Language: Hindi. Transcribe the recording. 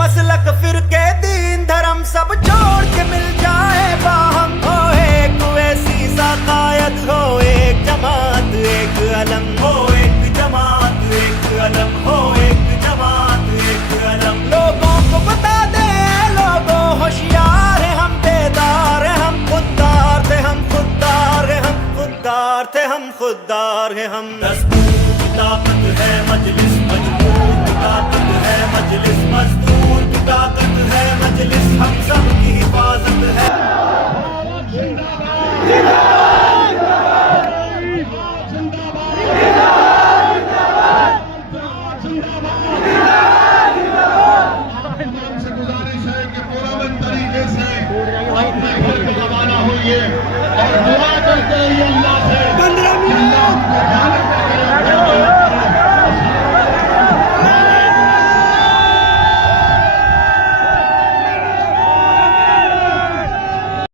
मसलक फिरके दीन धर्म सब छोड़ के मिल जाए बाहम। हो एक वैसी साकायत, हो एक जमात एक अलम, हो एक जमात एक अलम, हो एक जमात एक अलम। लोगों को बता दे, लोगों होशियार है, हम बेदार है, हम खुददार थे, हम खुददार है, हम खुददार थे, हम खुददार है हम। दस्तूर की ताकत है मजलिस, मजबूर की ताकत है मजलिस, मजदूर की ताकत है मजलिस, हम सब की हिफाजत है।